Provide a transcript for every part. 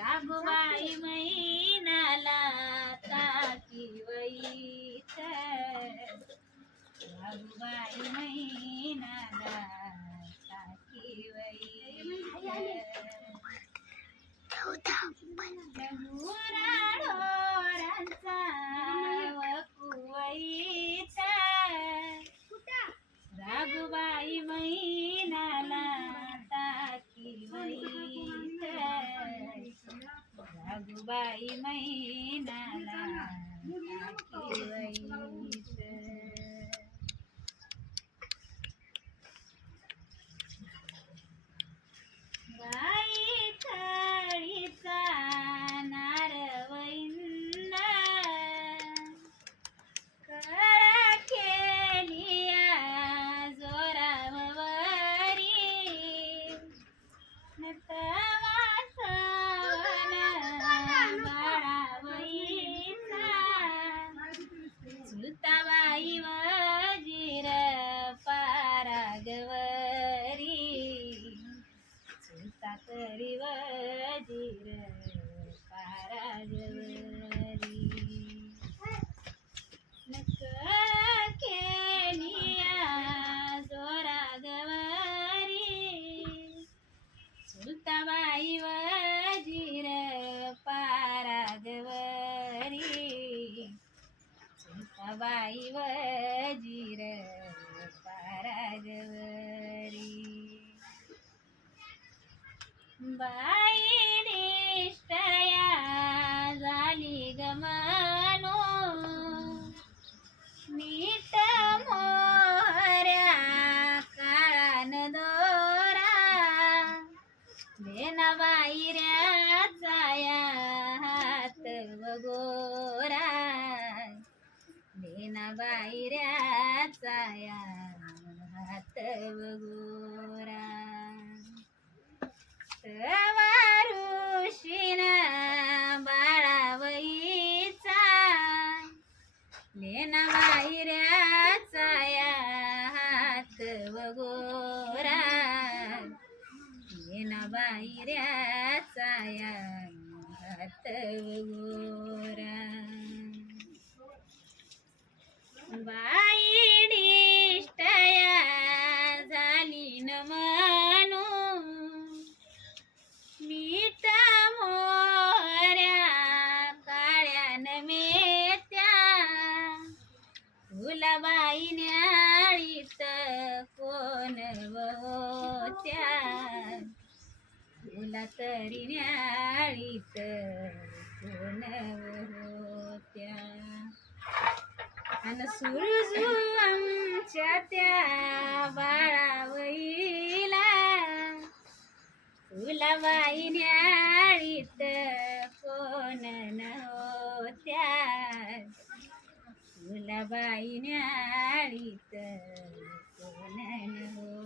रामबाई मैनाला ताकीवैत रामबाई मैनाला ताकीवैत गुराढोरांचा બાઈ મહિના सुता वजीर वजीर नक केनिया जोरागवारी सुलताबाई वजीर पारागवरी सुलताबाई वजीर पारागवरी बाई निष्ठया झाली गमानो मीठ मोहऱ्या काळान दोरा. बेनाबाईऱ्या जाया हात वगोरा बेनाबाईऱ्या जाया हात वगोरा तवारुशीन बाळावईचा लेना बाहेरचा या हात वगोरा लेना बाहेरचा या हात वगोरा होत्या. तुला तरी न्याळीत कोण होत्या. आणि सुरजू आमच्या त्या बाळावईला फुलाबाई न्याळीत कोण नव्हत्या. फुलाबाई न्याळीत कोण नव्हत्या.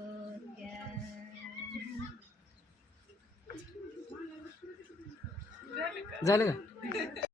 झालं का?